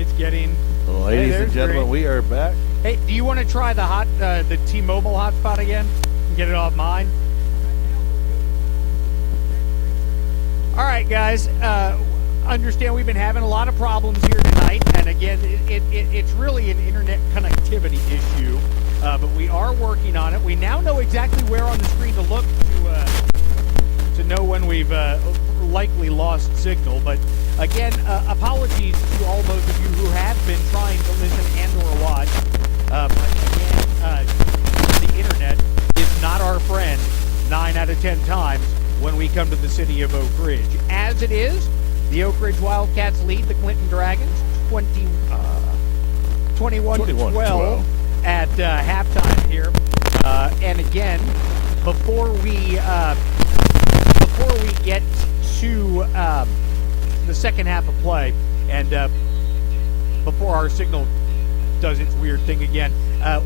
it's getting... Ladies and gentlemen, we are back. Hey, do you want to try the T-Mobile hotspot again? Get it off mine? All right, guys. Understand we've been having a lot of problems here tonight, and again, it's really an internet connectivity issue, but we are working on it. We now know exactly where on the screen to look to know when we've likely lost signal. But again, apologies to all those of you who have been trying to listen and/or watch. But again, the internet is not our friend 9 out of 10 times when we come to the city of Oak Ridge. As it is, the Oak Ridge Wildcats lead the Clinton Dragons 21-12 at halftime here. And again, before we get to the second half of play, and before our signal does its weird thing again, I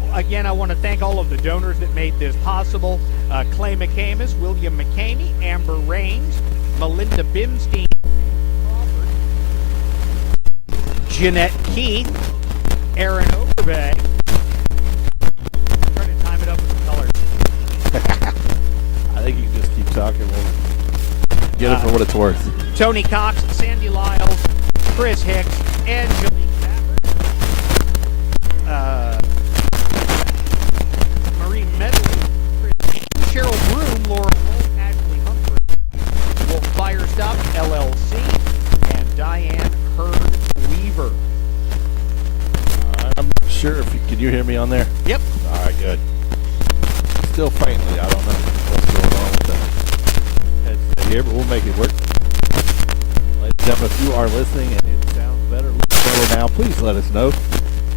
want to thank all of the donors that made this possible. Clay McCamus, William McCamey, Amber Raines, Melinda Bimstein, Jeanette Keith, Aaron Overbay. Trying to time it up with the colors. I think you can just keep talking. We'll get it for what it's worth. Tony Cox, Sandy Lyles, Chris Hicks, Angelique Baffert, Marie Medley, Cheryl Broom, Laura Wolf, Ashley Humphrey, Wolf Firestop, LLC, and Diane Hurd Weaver. I'm not sure if can you hear me on there? Yep. All right, good. Still faintly. I don't know what's going on with the headset here, but we'll make it work. Ladies and gentlemen, if you are listening and it sounds better now, please let us know.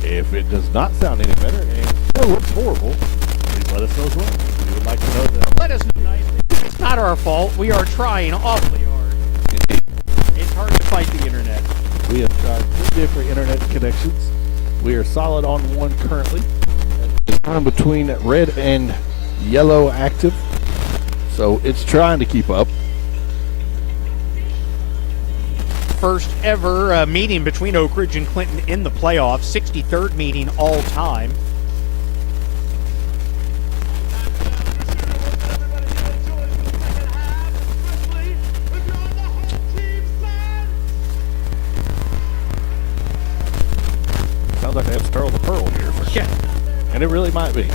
If it does not sound any better and still looks horrible, please let us know as well. We would like to know that. Let us know nicely. It's not our fault. We are trying awfully hard. Indeed. It's hard to fight the internet. We have tried 2 different internet connections. We are solid on one currently. It's on between red and yellow active. So it's trying to keep up. First ever meeting between Oak Ridge and Clinton in the playoffs. 63rd meeting all time. Sounds like they have Sterl the Pearl here. Yeah. And it really might be.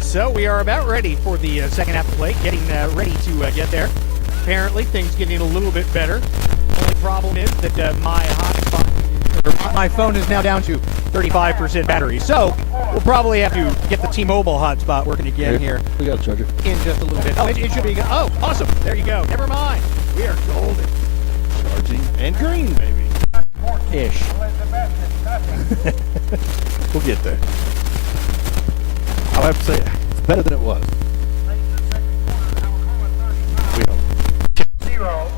So we are about ready for the second half of play, getting ready to get there. Apparently, things getting a little bit better. Only problem is that my phone is now down to 35% battery. So we'll probably have to get the T-Mobile hotspot working again here. We got a charger. In just a little bit. Oh, it should be. Oh, awesome. There you go. Never mind. We are golden. Charging and green, baby. Ish. We'll get there. I'll have to say, it's better than it was.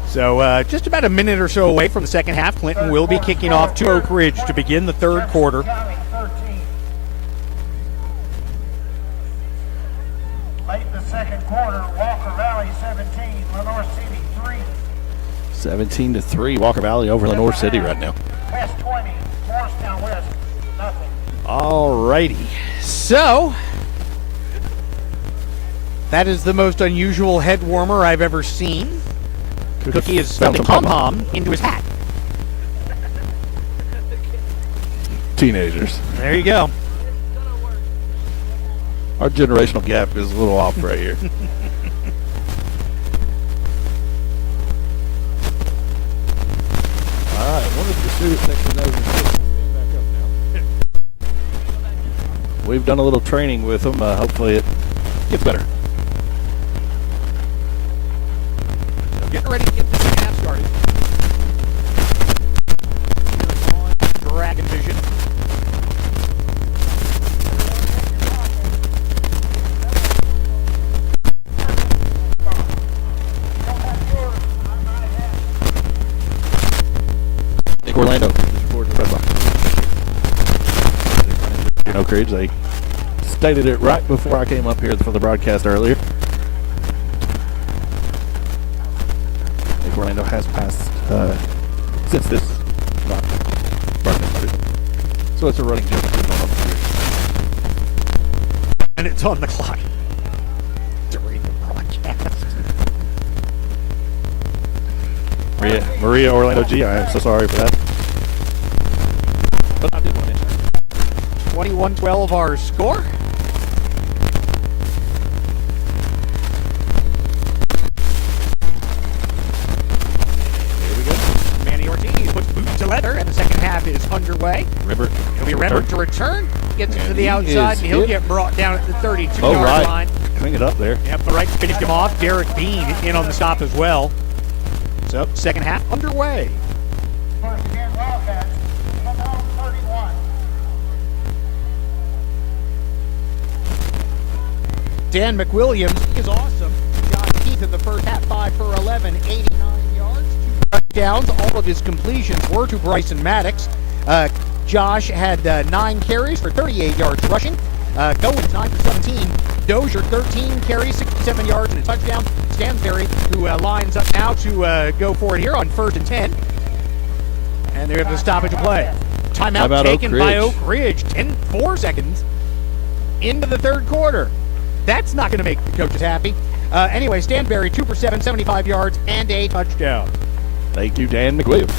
So just about a minute or so away from the second half, Clinton will be kicking off to Oak Ridge to begin the third quarter. Late in the second quarter, Walker Valley 17, Lenore City 3. 17-3, Walker Valley over Lenore City right now. West 20, Morristown West, nothing. All righty. So that is the most unusual head warmer I've ever seen. Cookie is stuffing pom-pom into his hat. Teenagers. There you go. Our generational gap is a little off right here. All right, one of the student section knows is stand back up now. We've done a little training with them. Hopefully it gets better. Get ready to get the second half started. Here on Dragon Vision. Nick Orlando, in Oak Ridge. They stated it right before I came up here for the broadcast earlier. think Orlando has passed since this broadcast started. So it's a running joke. And it's on the clock during the broadcast. Maria Orlando G, I am so sorry for that. But I did want to 21-12 our score. Here we go. Manny Ortiz puts boots to leather, and the second half is underway. Remember, He'll be remembered to return. Gets it to the And he outside, is and he'll hit. get brought down at the 32-yard Oh, right. line. Bring it up there. Yep, but right finished him off. Derek Bean in on the stop as well. So, second half underway. First again, Wildcats, from home 31. Dan McWilliams is awesome. Josh Keith in the first half, 5 for 11, 89 yards, 2 touchdowns. All of his completions were to Bryson Maddox. Josh had 9 carries for 38 yards rushing. Goins 9 for 17. Dozier 13 carries, 67 yards and a touchdown. Stansberry, who lines up now to go for it here on 1st and 10. And they're going to stoppage of play. Timeout taken by Oak Ridge. 4 seconds into the third quarter. That's not going to make the coaches happy. Anyway, Stansberry 2 for 7, 75 yards and a touchdown. Thank you, Dan McWilliams.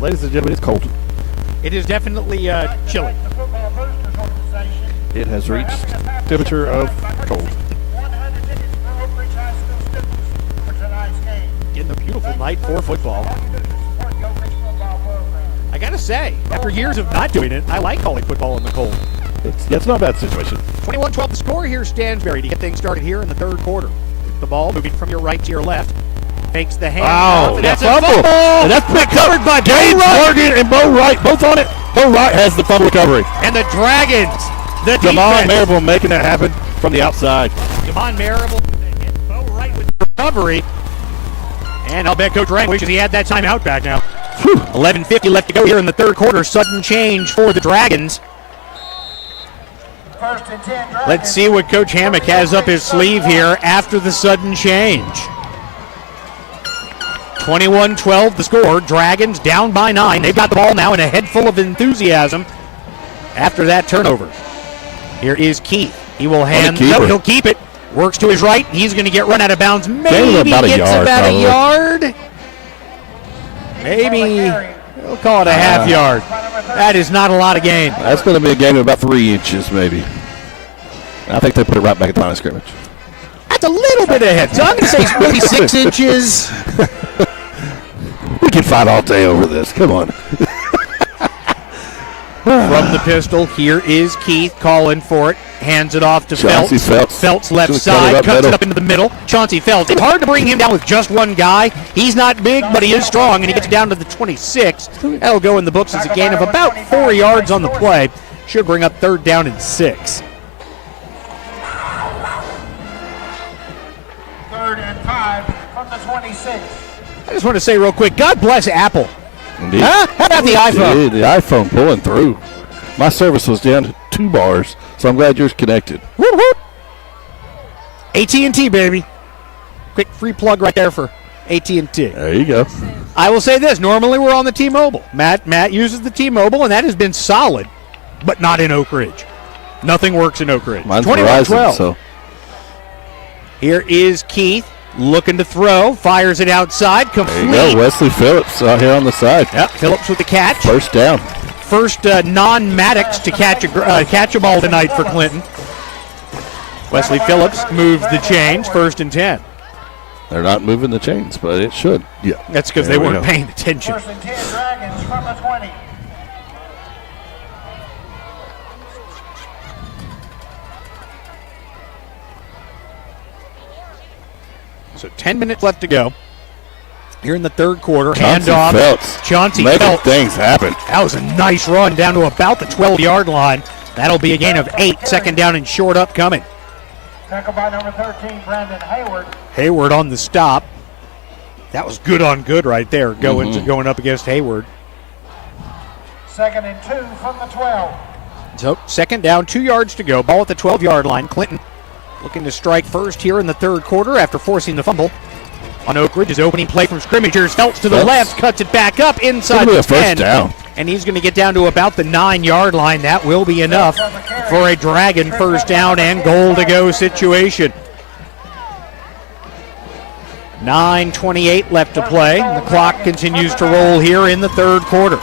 Ladies and gentlemen, it's cold. It is definitely chilly. The Football Boosters Organization. It has reached temperature of cold. 100 tickets for Oak Ridge High School students for tonight's game. In the beautiful night for football. All you do is support the Oak Ridge football program. I gotta say, after years of not doing it, I like calling football in the cold. It's not a bad situation. 21-12 the score. Here's Stansberry to get things started here in the third quarter. With the ball moving from your right to your left. Fakes the hand. Oh, and that's a fumble. fumble. And that's picked covered by Gabe Morgan and Bo Wright. Both on it. Bo Wright has the fumble recovery. And the Dragons, the Jamon defense. Marable making that happen from the outside. Jamon Marable hit Bo Wright with the recovery. And I'll bet Coach Rang wishes he had that timeout back now. 11:50 left to go here in the third quarter. Sudden change for the Dragons. First and 10. Dragons. Let's see what Coach Hammock has up his sleeve here after the sudden change. 21-12 the score. Dragons down by 9. They've got the ball now in a head full of enthusiasm after that turnover. Here is Keith. He will hand. No, he'll keep it. Works to his right. He's going to get run out of bounds. Maybe about a gets yard, about probably. a yard. Maybe we'll call it a half yard. That is not a lot of gain. That's going to be a game of about 3 inches, maybe. I think they put it right back at the line of scrimmage. That's a little bit ahead. So I'm going to say maybe 6 inches. We can fight all day over this. Come on. From the pistol, here is Keith calling for it. Hands it off to Chauncey Phelps. Phelps. Left Should've cut it side, up cuts middle. it up into the middle. Chauncey Phelps. It's hard to bring him down with just one guy. He's not big, but he is strong, and he gets down to the 26. That'll go in the books as a gain of about 4 yards on the play. Should bring up 3rd down and 6. 3rd and 5 from the 26. I just want to say real quick, God bless Apple. Indeed. Huh? How about the iPhone? Dude, the iPhone pulling through. My service was down to 2 bars, so I'm glad yours connected. Whoop, whoop. AT&T, baby. Quick free plug right there for AT&T. There you go. I will say this. Normally we're on the T-Mobile. Matt uses the T-Mobile, and that has been solid, but not in Oak Ridge. Nothing works in Oak Ridge. Mine's 21-12. Verizon, so. Here is Keith looking to throw. Fires it outside. There Complete. you go. Wesley Phillips out here on the side. Yep, Phillips with the catch. First down. First non-Maddox to catch a ball tonight for Clinton. Wesley Phillips moves the chains. 1st and 10. They're not moving the chains, but it should. Yeah. That's because they There we weren't go. paying attention. 1st and 10. Dragons from the 20. So 10 minutes left to go. Here in the third quarter. Chauncey Handoff. Phelps. Chauncey Making Phelps. things happen. That was a nice run down to about the 12-yard line. That'll be a gain of 8. 2nd down and short upcoming. Tackle by number 13, Brandon Hayward. Hayward on the stop. That was good on good right there, going up against Hayward. 2nd and 2 from the 12. So second down, 2 yards to go. Ball at the 12-yard line. Clinton looking to strike first here in the third quarter after forcing the fumble on Oak Ridge's opening play from scrimmagers. Phelps to the left, cuts it back up inside the 10. First down. And he's going to get down to about the 9-yard line. That will be enough for a Dragon first down and goal to go situation. 9:28 left to play. The clock continues to roll here in the third quarter.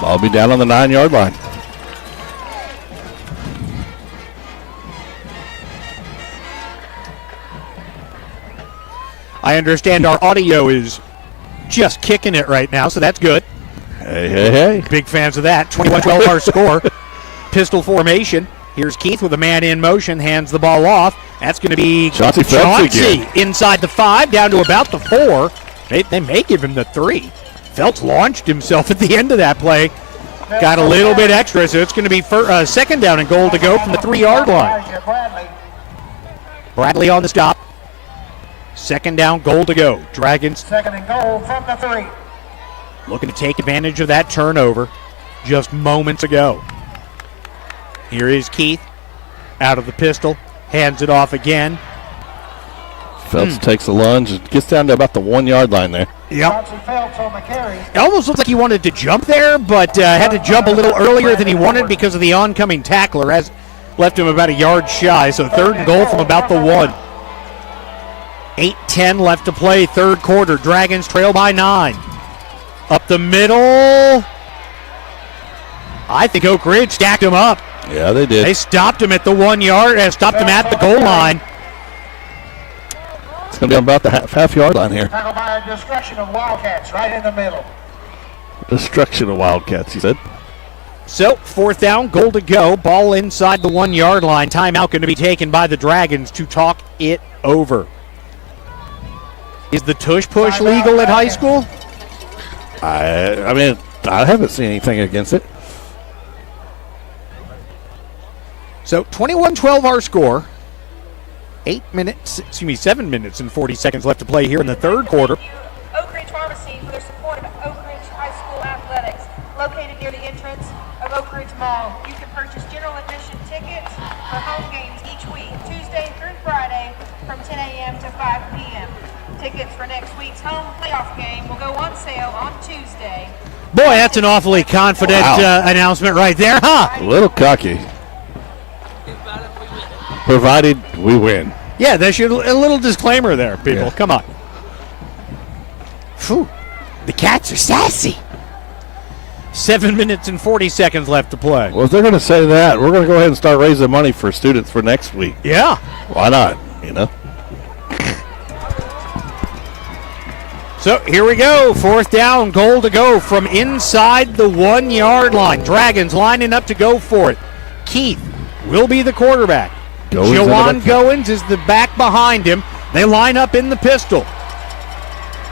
Ball be down on the 9-yard line. I understand our audio is just kicking it right now, so that's good. Hey. Big fans of that. 21-12 our score. Pistol formation. Here's Keith with a man in motion, hands the ball off. That's going to be Chauncey inside the 5, down to about the 4. They may give him the 3. Phelps launched himself at the end of that play. Got a little bit extra, so it's going to be second down and goal to go from the 3-yard line. Bradley on the stop. Second down, goal to go. Dragons. Second and goal from the 3. Looking to take advantage of that turnover just moments ago. Here is Keith out of the pistol, hands it off again. Phelps takes a lunge, gets down to about the 1-yard line there. Yep. Phelps on the carry. It almost looks like he wanted to jump there, but had to jump a little earlier than he wanted because of the oncoming tackler. Has left him about a yard shy, so third and goal from about the 1. 8:10 left to play, third quarter. Dragons trail by 9. Up the middle. I think Oak Ridge stacked him up. Yeah, they did. They stopped him at the 1 yard, stopped him at the goal line. It's going to be about the half-yard line here. Tackled by a destruction of Wildcats right in the middle. Destruction of Wildcats, he said. So, fourth down, goal to go. Ball inside the 1 yard line. Timeout going to be taken by the Dragons to talk it over. Is the tush push legal at high school? I mean, I haven't seen anything against it. So 21-12 our score. 7 minutes and 40 seconds left to play here in the third quarter. Oak Ridge Pharmacy for their support of Oak Ridge High School athletics. Located near the entrance of Oak Ridge Mall. You can purchase general admission tickets for home games each week, Tuesday through Friday from 10 a.m. to 5 p.m. Tickets for next week's home playoff game will go on sale on Tuesday. Boy, that's an awfully confident announcement right there, huh? A little cocky. Provided we win. Yeah, there's a little disclaimer there, people. Yeah. Come on. Phew. The Cats are sassy. 7 minutes and 40 seconds left to play. Well, if they're going to say that, we're going to go ahead and start raising money for students for next week. Yeah. Why not, you know? So here we go. Fourth down, goal to go from inside the 1 yard line. Dragons lining up to go for it. Keith will be the quarterback. Jawan Goins is the back behind him. They line up in the pistol.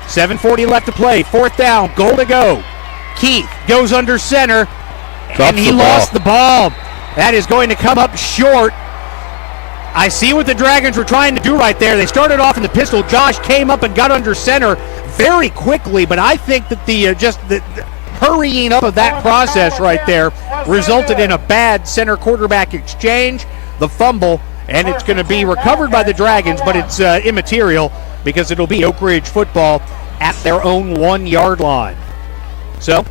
7:40 left to play. Fourth down, goal to go. Keith goes under center, and he lost the ball. That is going to come up short. I see what the Dragons were trying to do right there. They started off in the pistol. Josh came up and got under center very quickly, but I think that the hurrying up of that process right there resulted in a bad center quarterback exchange, the fumble, and it's going to be recovered by the Dragons, but it's immaterial because it'll be Oak Ridge football at their own 1 yard line. So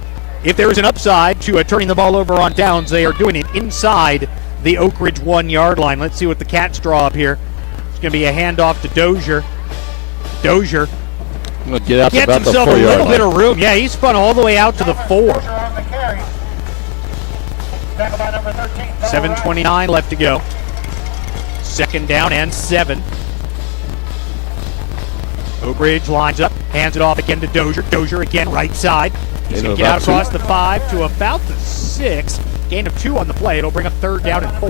if there is an upside to turning the ball over on downs, they are doing it inside the Oak Ridge 1 yard line. Let's see what the Cats draw up here. It's going to be a handoff to Dozier. Dozier gets himself a little bit of room. Yeah, he spun all the way out to the 4. 7:29 left to go. Second down and 7. Oak Ridge lines up, hands it off again to Dozier. Dozier again, right side. He's going to get out across the 5 to about the 6. Gain of 2 on the play. It'll bring up third down and 4.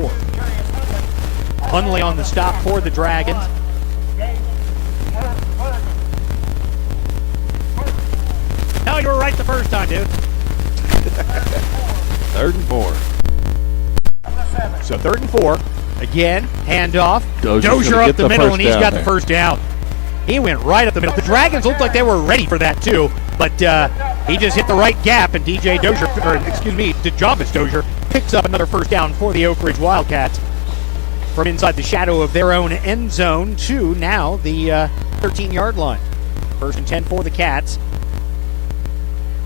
Hunley on the stop for the Dragons. No, you were right the first time, dude. Third and 4. So 3rd and 4. Again, handoff. Dozier's Dozier up the middle, and he's got there. the first down. He went right up the middle. The Dragons looked like they were ready for that, too. But he just hit the right gap, and DeJavis Dozier picked picks up another first down for the Oak Ridge Wildcats from inside the shadow of their own end zone to now the 13-yard line. First and 10 for the Cats.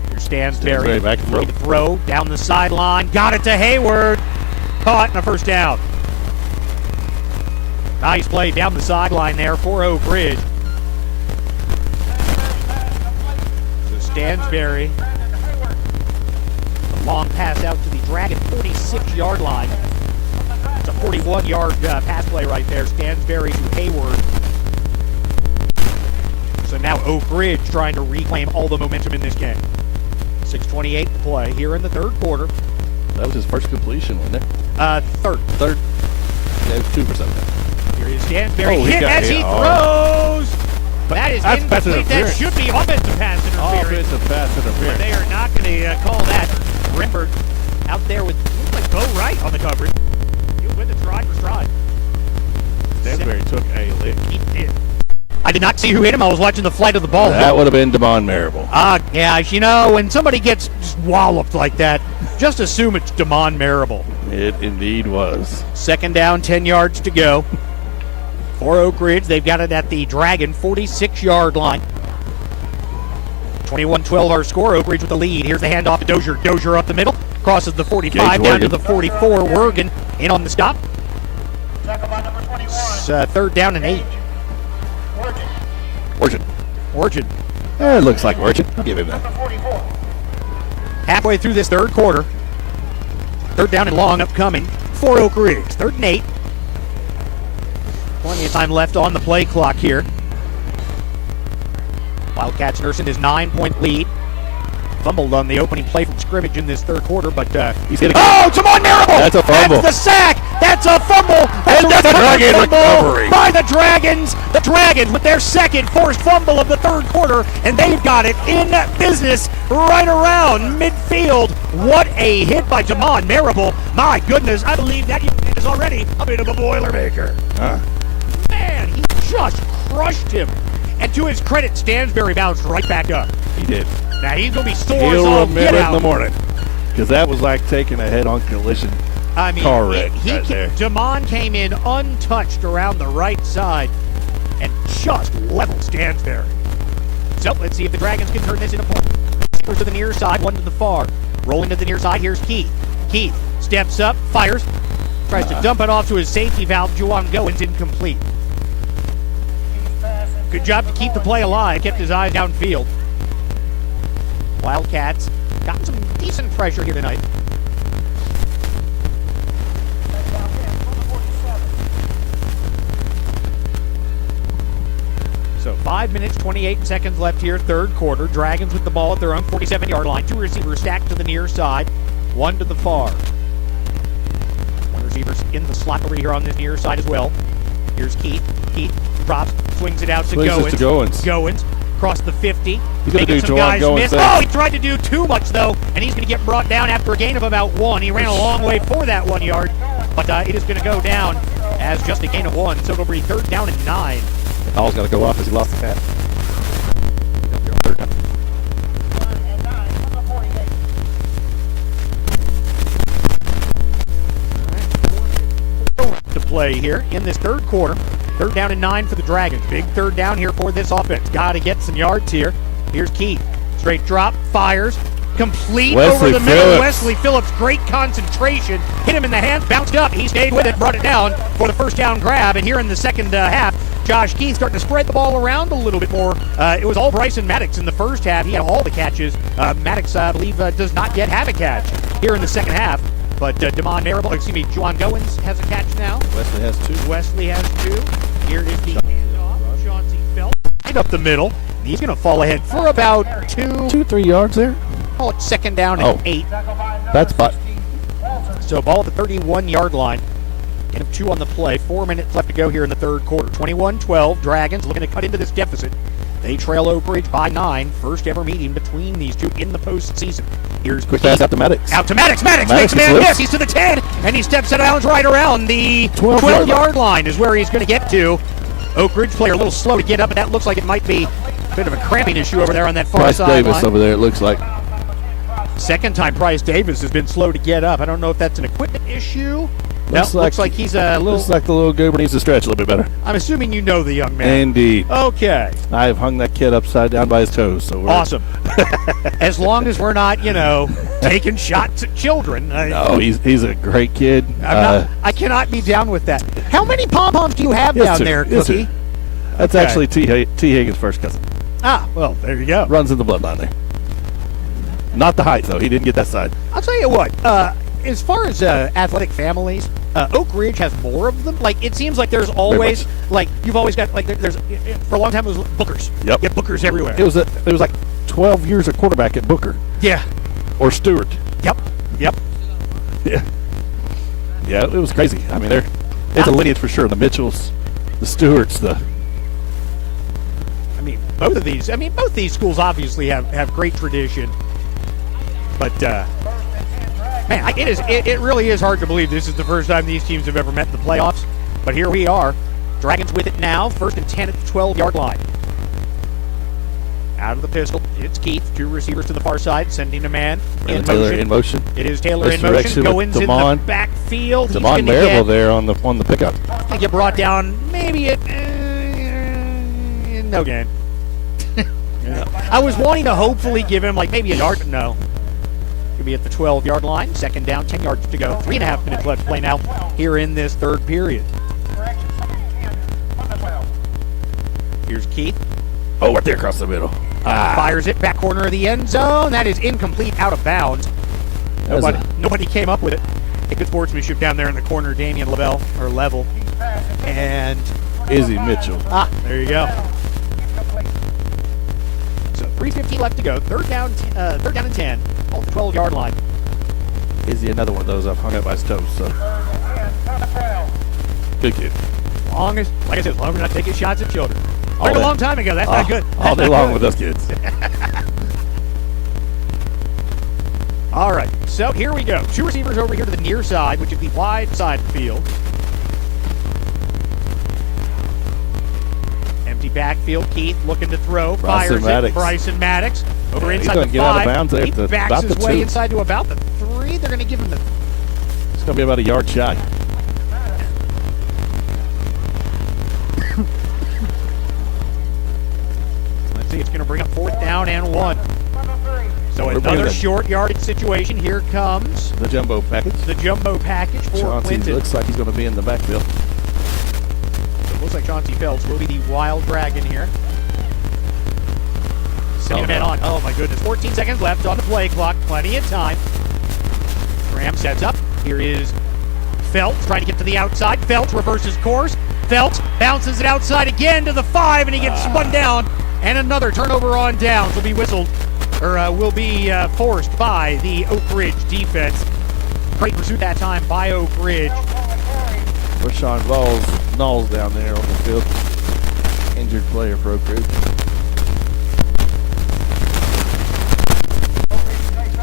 Here stands Barry. Back and throw down the sideline. Got it to Hayward. Caught and a first down. Nice play down the sideline there for Oak Ridge. So Stansberry. A long pass out to the Dragon 46-yard line. It's a 41-yard pass play right there. Stansberry to Hayward. So now Oak Ridge trying to reclaim all the momentum in this game. 6:28 to play here in the third quarter. That was his first completion, wasn't it? Third. Yeah, it was 2%. Here is Stansberry. Oh, he hit got as he hit. throws. But that is That's pass incomplete. That interference. should be offensive pass interference. Offensive pass But interference. they are not going to call that. Rimbert out there with, looks like Bo Wright on the coverage. He was with it stride for stride. Stansberry took a lick. He did. I did not see who hit him. I was watching the flight of the ball. That would have been Damon Marable. Yeah, you know, when somebody gets just walloped like that, just assume it's Damon Marable. It indeed was. Second down, 10 yards to go. For Oak Ridge, they've got it at the Dragon 46-yard line. 21-12 our score. Oak Ridge with the lead. Here's the handoff to Dozier. Dozier up the middle. Crosses the 45 Gage down to Wergen. the 44. Wergen in on the stop. Tackle by number 21. It's, third down and 8. Orchard. It looks like Orchard. I'll give him that. Number 44. Halfway through this third quarter. Third down and long upcoming for Oak Ridge. 3rd and 8. Plenty of time left on the play clock here. Wildcats nursing his 9-point lead. Fumbled on the opening play from scrimmage in this third quarter, but He's hitting. oh, Jamon Marable! That's a fumble. That's the sack! That's a fumble! That's And that's a Dragon fumble recovery. by the Dragons! The Dragons with their second forced fumble of the third quarter, and they've got it in business right around midfield. What a hit by Jamon Marable. My goodness, I believe that is already a bit of a Boilermaker. Man, he just crushed him. And to his credit, Stansberry bounced right back up. He did. Now he's going to be sore as He'll all remember get it in out. the morning. Because that was like taking a head-on collision. I mean, car wreck right there. Damon came in untouched around the right side and just leveled Stansberry. So let's see if the Dragons can turn this into point. Receivers to the near side, one to the far. Rolling to the near side, here's Keith. Keith steps up, fires, tries to dump it off to his safety valve. Juwan Goins incomplete. Good job to keep the play alive, kept his eyes downfield. Wildcats got some decent pressure here tonight. So 5 minutes, 28 seconds left here, third quarter. Dragons with the ball at their own 47-yard line. 2 receivers stacked to the near side, 1 to the far. 1 receiver in the slot over here on this near side as well. Here's Keith. Keith drops, swings it out to Swings Goins. it to Goins. Goins across the 50. He's gonna Making do some Juwan guys Goins miss. thing. Oh, he tried to do too much, though, and he's going to get brought down after a gain of about 1. He ran a long way for that 1 yard, but it is going to go down as just a gain of 1. So it'll be 3rd down and 9. The ball's got to go off as he lost the tap. And 9, number 48. To play here in this third quarter. 3rd down and 9 for the Dragons. Big 3rd down here for this offense. Got to get some yards here. Here's Keith. Straight drop, fires, complete Wesley over the middle. Phillips. Wesley Phillips, great concentration. Hit him in the hand, bounced up. He stayed with it, brought it down for the first down grab. And here in the second half, Josh Keith starting to spread the ball around a little bit more. It was all Bryson Maddox in the first half. He had all the catches. Maddox, I believe, does not yet have a catch here in the second half. But Juwan Goins has a catch now. Wesley has 2. Wesley has 2. Here is the handoff. Chauncey Felt right up the middle. He's going to fall ahead for about 2-3 yards there. Call it 2nd down and 8. Tackle by number That's but 16, Walter. So ball at the 31-yard line. Get him 2 on the play. 4 minutes left to go here in the third quarter. 21-12. Dragons looking to cut into this deficit. They trail Oak Ridge by 9. First ever meeting between these two in the postseason. Here's quick pass out to Maddox. Out to Maddox. Maddox Maddox makes a man slips. miss. He's to the 10, and he steps it out right around the 12-yard line is where he's going to get to. Oak Ridge player a little slow to get up, but that looks like it might be a bit of a cramping issue over there on that far Bryce sideline. Davis over there, it looks like. Second time Bryce Davis has been slow to get up. I don't know if that's an equipment issue. Looks like he's a little. Looks like the little goober needs to stretch a little bit better. I'm assuming you know the young man. Indeed. Okay. I have hung that kid upside down by his toes. So we're Awesome. As long as we're not, taking shots at children. No, he's a great kid. I cannot be down with that. How many pom-poms do you have Yes, down sir. there, Yes, Cookie? sir. That's Okay. actually T. Higgins' first cousin. Ah, well, there you go. Runs in the bloodline there. Not the height, though. He didn't get that side. I'll tell you what. As far as athletic families, Oak Ridge has more of them. Like, it seems like there's always, you've always got, there's, for a long time it was Bookers. Yep. You get Bookers everywhere. It was like 12 years at quarterback at Booker. Yeah. Or Stewart. Yep. Yeah. Yeah, it was crazy. I mean, it's a lineage for sure. The Mitchells, the Stewarts, Both these schools obviously have great tradition. But, man, it really is hard to believe this is the first time these teams have ever met in the playoffs. But here we are. Dragons with it now. 1st and 10 at the 12-yard line. Out of the pistol, it's Keith. 2 receivers to the far side, sending a man in motion. It is Taylor in Misdirection motion. with Goins in the backfield. He's Damon gonna Marable there on the pickup. get brought down. Maybe no gain. I was wanting to hopefully give him maybe a yard. No. Could be at the 12-yard line. 2nd down, 10 yards to go. 3.5 minutes left to play now here in this 3rd period. Here's Keith. Oh, right there across the middle. Fires it back corner of the end zone. That is incomplete, out of bounds. Nobody came up with it. Good sportsmanship down there in the corner. Damian Level. And Izzy Mitchell. There you go. So 3:15 left to go. Third down and 10. On the 12-yard line. Izzy, another one of those I've hung up by his toes. So good kid. As long as we're not taking shots at children. A long time ago. That's not good. All day long with those kids. All right. So here we go. 2 receivers over here to the near side, which is the wide side of the field. Empty backfield. Keith looking to throw. Fires it. Bryson Maddox. Over inside the 5. Get out of bounds there. He backs his way inside to about the 3. They're going to give him the... It's going to be about a yard shy. Let's see. It's going to bring up 4th down and 1. So another short yardage situation. Here comes the jumbo package. For Chauncey Clinton. looks like he's going to be in the backfield. So it looks like Chauncey Phelps will be the wild dragon here. Sending a man on. Oh my goodness. 14 seconds left on the play clock. Plenty of time. Graham sets up. Here is Phelps trying to get to the outside. Phelps reverses course. Phelps bounces it outside again to the 5, and he gets spun down. And another turnover on downs will be whistled, or will be forced by the Oak Ridge defense. Great pursuit that time by Oak Ridge. Rashawn Knowles down there on the field. Injured player for Oak Ridge.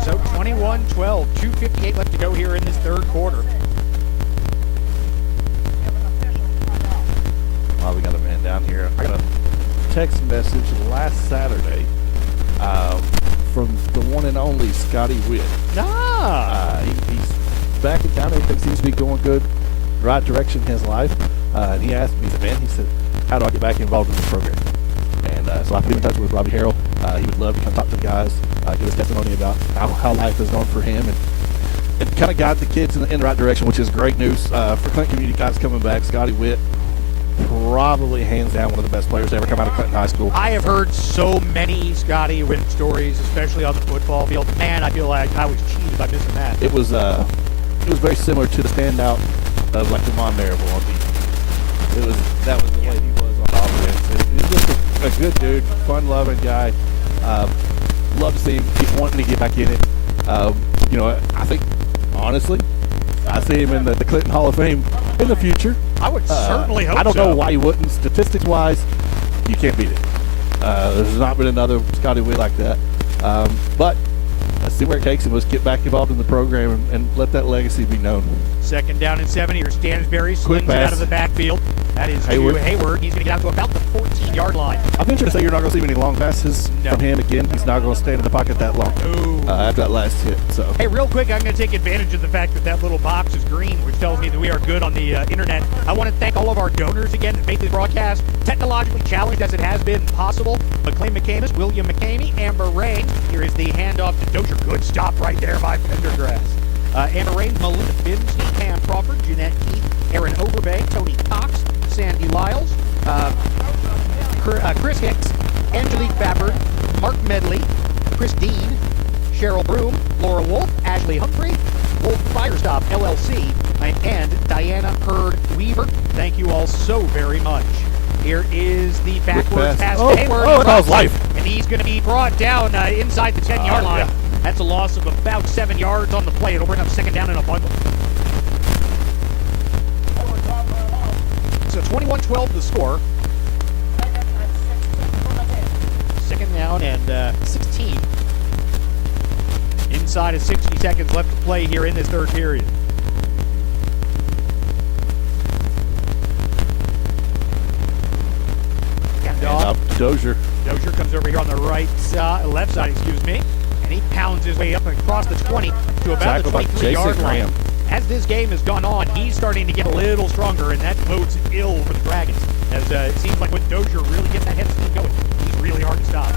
So 21-12, 2:58 left to go here in this 3rd quarter. Oh, we got a man down here. I got a text message last Saturday from the one and only Scotty Witt. He's back in town. Everything seems to be going good, right direction in his life. And he asked me, he said, how do I get back involved in this program? And so I put him in touch with Robbie Harrell. He would love to come talk to the guys, give his testimony about how life has gone for him, and kind of guide the kids in the right direction, which is great news. For Clinton Community guys coming back, Scotty Witt, probably hands down one of the best players to ever come out of Clinton High School. I have heard so many Scotty Witt stories, especially on the football field. Man, I feel like I was cheated by missing that. It was very similar to the standout of like Damon Marable on defense. That was the way he was on offense. He's just a good dude, fun-loving guy. Love to see him keep wanting to get back in it. I think honestly, I see him in the Clinton Hall of Fame in the future. I would certainly hope so. I don't know why he wouldn't. Statistics-wise, you can't beat it. There's not been another Scotty Witt like that. But let's see where it takes him. Let's get back involved in the program and let that legacy be known. 2nd down and 7 here. Stansberry slings it out of the backfield. That is Hayward. He's going to get out to about the 14 19-yard line. I'm venturing to say you're not going to see many long passes from him again. He's not going to stand in the pocket that long after that last hit. So. Hey, real quick, I'm going to take advantage of the fact that that little box is green, which tells me that we are good on the internet. I want to thank all of our donors again that made the broadcast technologically challenged as it has been possible. McLean McCamus, William McCamey, Amber Rain. Here is the handoff to Dozier. Good stop right there by Pendergrass. Amber Rain, Melinda Finstein, Pam Crawford, Jeanette Keith, Aaron Overbay, Tony Cox, Sandy Lyles, Chris Hicks, Angelique Babbard, Mark Medley, Chris Dean, Cheryl Broom, Laura Wolf, Ashley Humphrey, Wolf Firestop LLC, and Diana Hurd Weaver. Thank you all so very much. Here is the backwards pass to Hayward. Oh, that was life. And he's going to be brought down inside the 10-yard line. Yeah. That's a loss of about 7 yards on the play. It'll bring up second down in a bundle. So 21-12 the score. Second down and 16. Inside of 60 seconds left to play here in this third period. And Dozier. Dozier comes over here on the left side, and he pounds his way up across the 20 to about the 23-yard line. As this game has gone on, he's starting to get a little stronger, and that bodes ill for the Dragons. As it seems like when Dozier really gets that head of steam going, he's really hard to stop.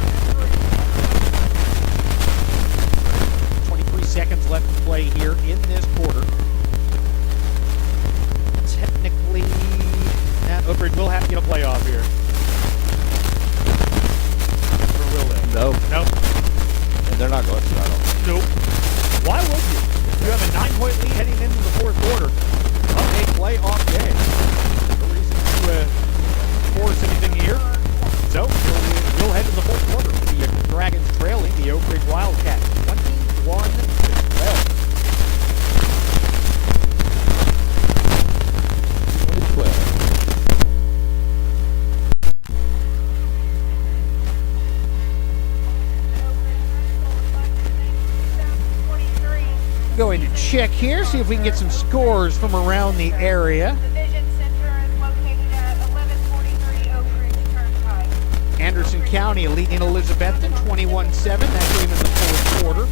23 seconds left to play here in this quarter. Technically, Oak Ridge will have to get a playoff here. Or will they? No. Nope. And they're not going to, I don't think. Nope. Why would you? You have a 9-point lead heading into the fourth quarter of a playoff game. No reason to force anything here. So we'll head to the fourth quarter. The Dragons trailing the Oak Ridge Wildcats 21-12. 12. Going to check here, see if we can get some scores from around the area. Division Center is located at 1143 Oak Ridge Turnpike. Anderson County leading Elizabethton 21-7. That game in the fourth quarter.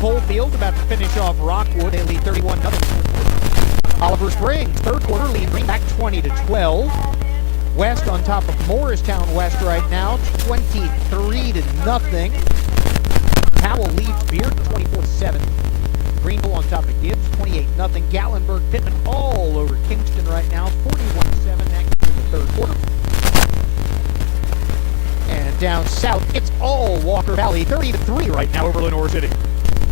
Coalfield about to finish off Rockwood. They lead 31-0. Oliver Springs, third quarter, lead Greenback 20-12. West on top of Morristown West right now, 23-0. Powell leads Beard 24-7. Greenville on top of Gibbs, 28-0. Gatlinburg, Pittman all over Kingston right now, 41-7. That in the third quarter. And down south, it's all Walker Valley, 30-3 right now over Lenore City.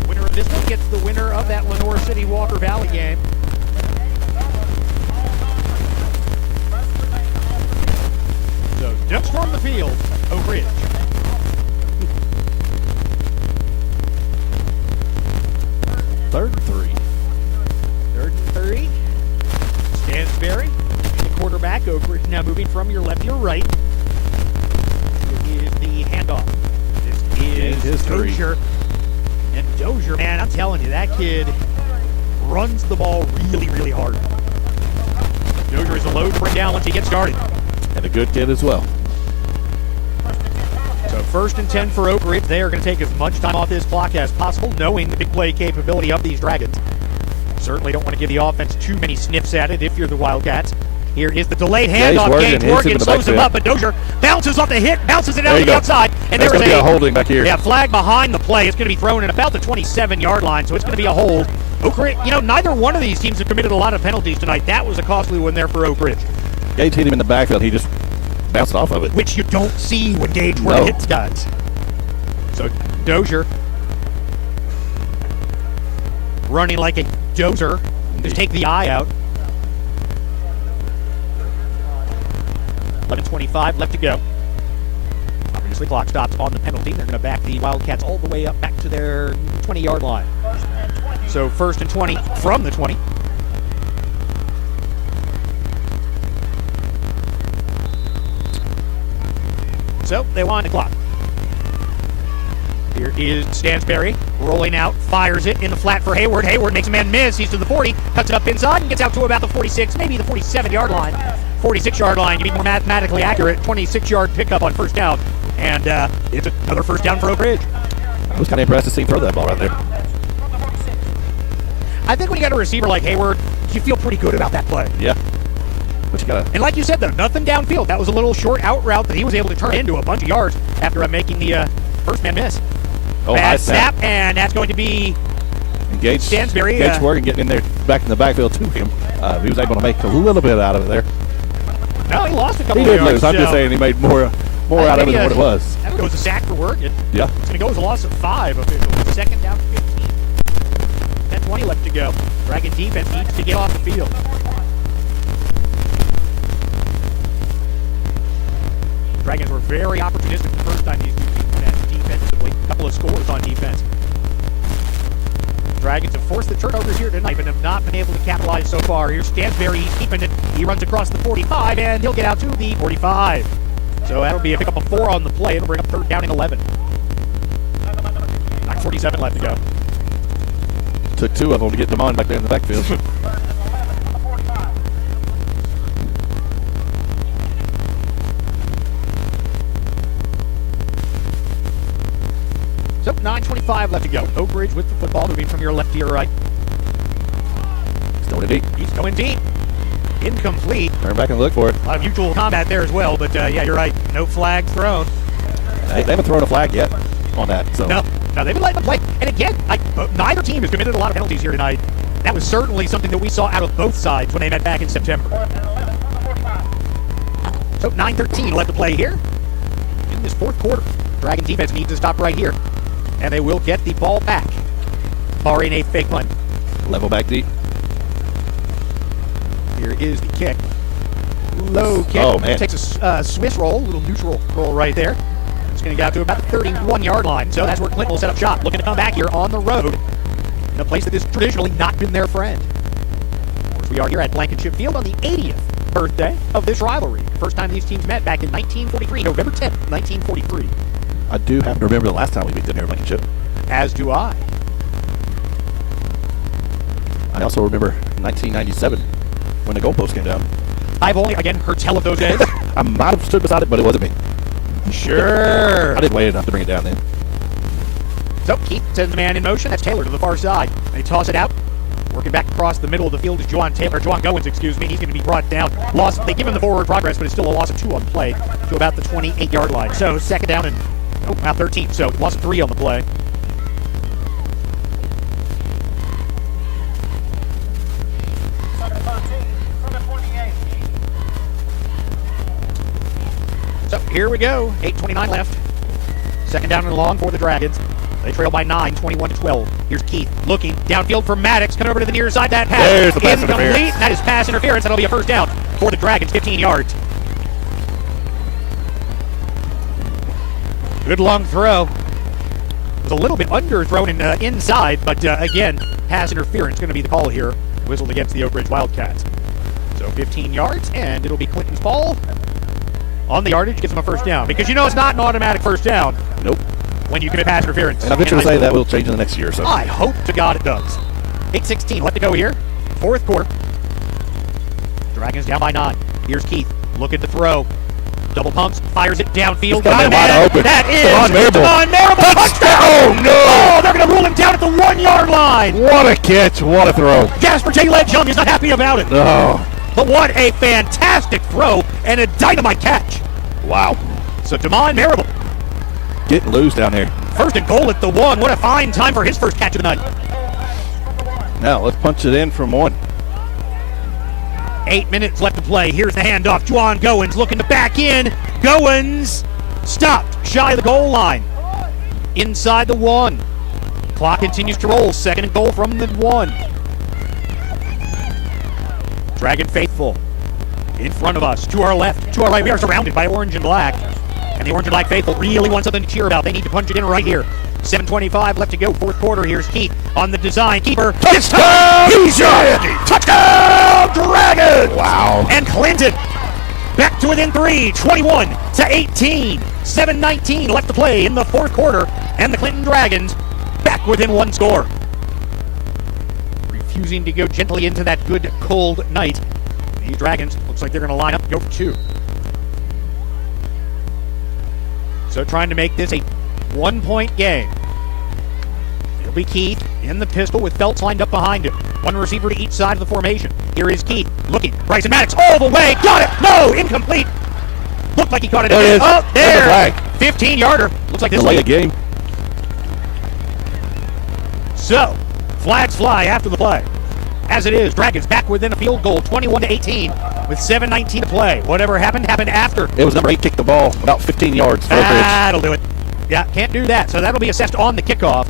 Winner of this one gets the winner of that Lenore City Walker Valley game. So just from the field, Oak Ridge. Third and 3. Third and 3. Stansberry, the quarterback. Oak Ridge now moving from your left to your right. It is the handoff. This is his Dozier. And Dozier, man, I'm telling you, that kid runs the ball really, really hard. Dozier is a load to bring down once he gets started. And a good kid as well. So first and 10 for Oak Ridge. They are going to take as much time off this clock as possible, knowing the big play capability of these Dragons. Certainly don't want to give the offense too many sniffs at it if you're the Wildcats. Here is the delayed handoff. Gaines Morgan slows him up, but Dozier bounces off the hit, bounces it out to the outside. And there's a holding back here. Yeah, flag behind the play. It's going to be thrown in about the 27-yard line, so it's going to be a hold. Oak Ridge, neither one of these teams have committed a lot of penalties tonight. That was a costly one there for Oak Ridge. Gage hit him in the backfield. He just bounced off of it. Which you don't see when Gage hits guys. So Dozier running like a dozer. Just take the eye out. 11:25 left to go. Obviously, clock stops on the penalty. They're going to back the Wildcats all the way up back to their 20-yard line. So first and 20 from the 20. So they wind the clock. Here is Stansberry rolling out, fires it in the flat for Hayward. Hayward makes a man miss. He's to the 40, cuts it up inside, and gets out to about the 46, maybe the 47-yard line. 46-yard line, to be more mathematically accurate, 26-yard pickup on first down. And it's another first down for Oak Ridge. I was kind of impressed to see him throw that ball right there. I think when you got a receiver like Hayward, you feel pretty good about that play. Yeah. But you got to. And like you said, though, nothing downfield. That was a little short out route that he was able to turn into a bunch of yards after making the first man miss. Oh, bad snap, and that's going to be Engage Stansbury. Gage Morgan getting in there back in the backfield to him. He was able to make a little bit out of it there. No, he lost a couple He of did yards. lose. I'm just saying he made more out of it than what it was. That goes a sack for work. Yeah. It's going to go as a loss of 5 officially. Second down 15. 10-20 left to go. Dragon defense needs to get off the field. Dragons were very opportunistic the first time these two teams met defensively. A couple of scores on defense. Dragons have forced the turnovers here tonight, but have not been able to capitalize so far. Here's Stansbury, he's keeping it. He runs across the 45, and he'll get out to the 45. So that'll be a pickup of 4 on the play. It'll bring up third down and 11. 9:47 left to go. Took 2 of them to get Damon back there in the backfield. So 9:25 left to go. Oak Ridge with the football, moving from your left to your right. Still in deep. He's going deep. Incomplete. Turn back and look for it. A lot of mutual combat there as well, but yeah, you're right. No flag thrown. They haven't thrown a flag yet on that. So. No, they've been letting them play. And again, neither team has committed a lot of penalties here tonight. That was certainly something that we saw out of both sides when they met back in September. So 9:13 left to play here in this fourth quarter. Dragon defense needs to stop right here. And they will get the ball back, barring a fake punt. Level back deep. Here is the kick. Low kick. Oh, man. Takes a Swiss roll, a little neutral roll right there. It's going to get out to about the 31-yard line. So that's where Clinton will set up shop, looking to come back here on the road in a place that has traditionally not been their friend. Of course, we are here at Blankenship Field on the 80th birthday of this rivalry. First time these teams met back in 1943, November 10th, 1943. I do happen to remember the last time we beat them here at Blankenship. As do I. I also remember 1997 when the goalpost came down. I've only, again, heard tell of those days. I might have stood beside it, but it wasn't me. Sure. I didn't wait enough to bring it down then. So Keith sends the man in motion. That's Taylor to the far side. They toss it out. Working back across the middle of the field is Juwan Goins, excuse me. He's going to be brought down. They give him the forward progress, but it's still a loss of 2 on the play to about the 28-yard line. So second down and now 13. So loss of 3 on the play. So here we go. 8:29 left. Second down and long for the Dragons. They trail by 9, 21-12. Here's Keith looking downfield for Maddox. Coming over to the near side. That pass There's the pass incomplete. interference. That is pass interference. That'll be a first down for the Dragons, 15 yards. Good long throw. It was a little bit underthrown and inside, but again, pass interference going to be the call here. Whistled against the Oak Ridge Wildcats. So 15 yards, and it'll be Clinton's ball. On the yardage, gives them a first down. Because you know it's not an automatic first down. Nope. When you commit pass interference. And I venture to say that will change in the next year or so. I hope to God it does. 8:16 left to go here. Fourth quarter. Dragons down by 9. Here's Keith looking to throw. Double pumps, fires it downfield. Got him wide open. That is Devon Marable. Touchdown! Oh, no! Oh, they're going to rule him down at the 1-yard line. What a catch. What a throw. Jasper J. Ledge-Young is not happy about it. Oh. But what a fantastic throw and a dynamite catch. Wow. So Damon Marable, Getting loose down there. first and goal at the 1. What a fine time for his first catch of the night. Now let's punch it in from 1. 8 minutes left to play. Here's the handoff. Juwan Goins looking to back in. Goins stopped shy of the goal line. Inside the 1. Clock continues to roll. Second and goal from the 1. Dragon faithful in front of us. To our left, to our right. We are surrounded by orange and black. And the orange and black faithful really want something to cheer about. They need to punch it in right here. 7:25 left to go. Fourth quarter. Here's Keith on the design. Keeper. Touchdown! Touchdown, Dragon! Wow. And Clinton back to within 3, 21-18. 7:19 left to play in the fourth quarter. And the Clinton Dragons back within 1 score. Refusing to go gently into that good cold night. These Dragons, looks like they're going to line up and go for 2. So trying to make this a 1-point game. It'll be Keith in the pistol with Phelps lined up behind him. One receiver to each side of the formation. Here is Keith looking. Bryson Maddox all the way. Got it. No, incomplete. Looked like he caught it. There it is. Oh, there. Flag. 15-yarder. Looks like this Delay a game. So, flags fly after the play. As it is, Dragons back within a field goal, 21-18, with 7:19 to play. Whatever happened after. It was number 8 kicked the ball about 15 yards. For That'll do it. Yeah, can't do that. So that'll be assessed on the kickoff.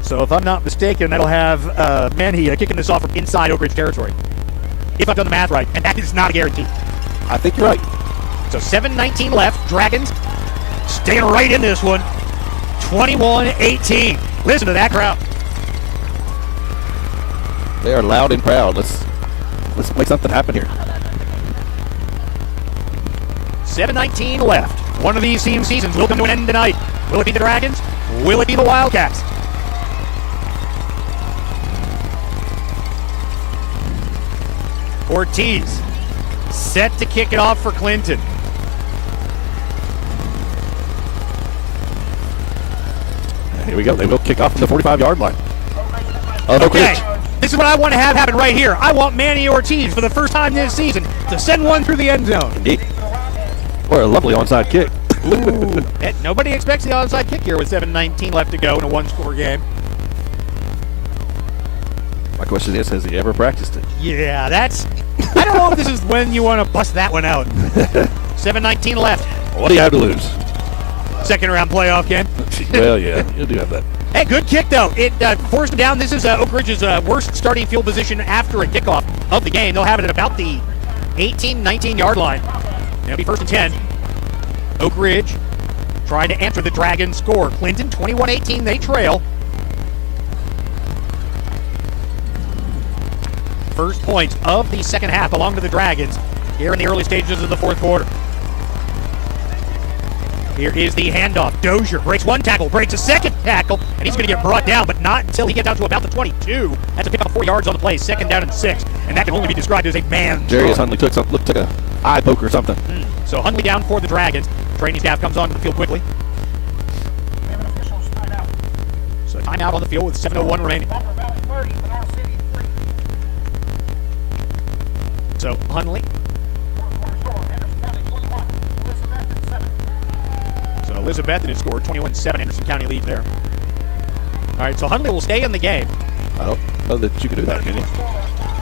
So if I'm not mistaken, that'll have Manhia kicking this off from inside Oak Ridge territory. If I've done the math right, and that is not a guarantee. I think you're right. So 7:19 left. Dragons staying right in this one. 21-18. Listen to that crowd. They are loud and proud. Let's make something happen here. 7:19 left. One of these team seasons will come to an end tonight. Will it be the Dragons? Will it be the Wildcats? Ortiz set to kick it off for Clinton. Here we go. They will kick off from the 45-yard line. Okay, this is what I want to have happen right here. I want Manny Ortiz for the first time this season to send one through the end zone. Indeed. What a lovely onside kick. Ooh, nobody expects the onside kick here with 7:19 left to go in a one-score game. My question is, has he ever practiced it? Yeah, I don't know if this is when you want to bust that one out. 7:19 left. What do you have to lose? Second round playoff game. Well, yeah, you do have that. Hey, good kick, though. It forced them down. This is Oak Ridge's worst starting field position after a kickoff of the game. They'll have it at about the 18, 19-yard line. It'll be 1st and 10. Oak Ridge trying to answer the Dragons score. Clinton, 21-18, they trail. First points of the second half belong to the Dragons here in the early stages of the fourth quarter. Here is the handoff. Dozier breaks one tackle, breaks a second tackle, and he's going to get brought down, but not until he gets out to about the 22. That's a pick up 4 yards on the play, 2nd down and 6, and that can only be described as a man. Jarius Hundley took a eye poke or something. So Hundley down for the Dragons. Training staff comes onto the field quickly. So timeout on the field with 7:01 remaining. So Hundley. So Elizabeth has scored 21-7. Anderson County lead there. All right, so Hundley will stay in the game. I don't know that you can do that, can you? I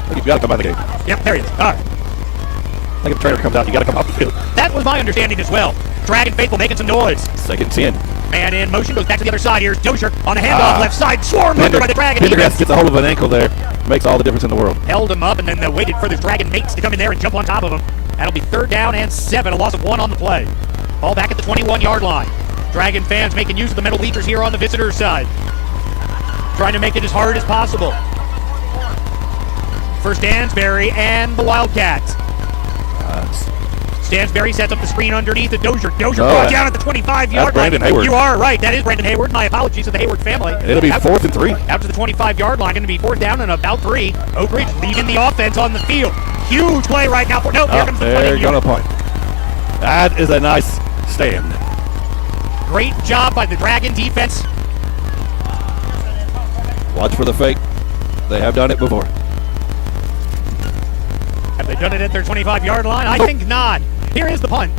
think you've got to come by the game. Yep, there he is. All right. I think if the trainer comes out, you got to come off the field. That was my understanding as well. Dragon faithful making some noise. 2nd 10. Man in motion, goes back to the other side. Here's Dozier on a handoff, left side, swarmed under by the Dragon. Pendergast gets a hold of an ankle there. Makes all the difference in the world. Held him up and then waited for the Dragon mates to come in there and jump on top of him. That'll be 3rd down and 7, a loss of 1 on the play. Ball back at the 21-yard line. Dragon fans making use of the metal bleachers here on the visitor's side. Trying to make it as hard as possible. For Stansberry and the Wildcats. Stansberry sets up the screen underneath the Dozier. Dozier brought down at the 25-yard line. Brandon Hayward. You are right. That is Brandon Hayward. My apologies to the Hayward family. It'll be 4th and 3. Out to the 25-yard line. Going to be 4th down and about 3. Oak Ridge leading the offense on the field. Huge play right now. Here comes the they're going to punt. That is a nice stand. Great job by the Dragon defense. Watch for the fake. They have done it before. Have they done it at their 25-yard line? I think not. Here is the punt.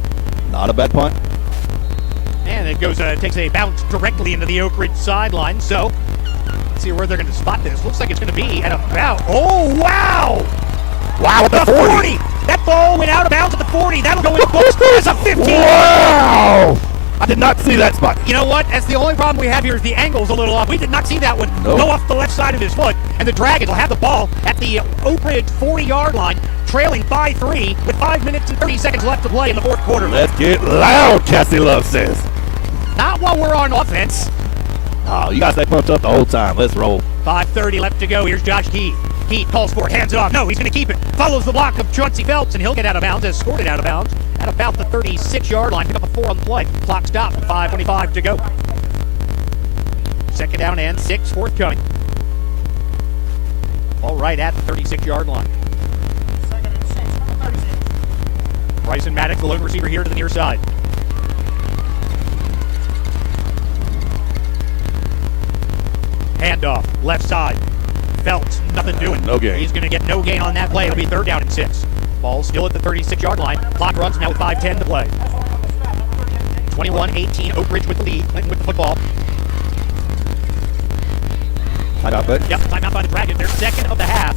Not a bad punt. And it goes, takes a bounce directly into the Oak Ridge sideline. So, let's see where they're going to spot this. Looks like it's going to be at about, oh, wow! Wow, at the 40. That ball went out of bounds at the 40. That'll go in the books as a 15. Wow! I did not see that spot. You know what? That's the only problem we have here is the angle's a little off. We did not see that one go off the left side of his foot. And the Dragons will have the ball at the Oak Ridge 40-yard line, trailing by 3 with 5 minutes and 30 seconds left to play in the fourth quarter. Let's get loud, Cassie Love says. Not while we're on offense. Oh, you guys stay pumped up the whole time. Let's roll. 5:30 left to go. Here's Josh Keith. Keith calls for it, hands it off. No, he's going to keep it. Follows the block of Chauncey Phelps, and he'll get out of bounds. Has scored it out of bounds at about the 36-yard line. Pick up a 4 on the play. Clock stopped. 5:25 to go. 2nd down and 6 forthcoming. All right at the 36-yard line. Tyson Maddox, the lone receiver here to the near side. Handoff, left side. Phelps, nothing doing. No gain. He's going to get no gain on that play. It'll be 3rd down and 6. Ball still at the 36-yard line. Clock runs now with 5:10 to play. 21-18, Oak Ridge with the lead. Clinton with the football. Timeout, bud. Yep, timeout by the Dragons. Their second of the half.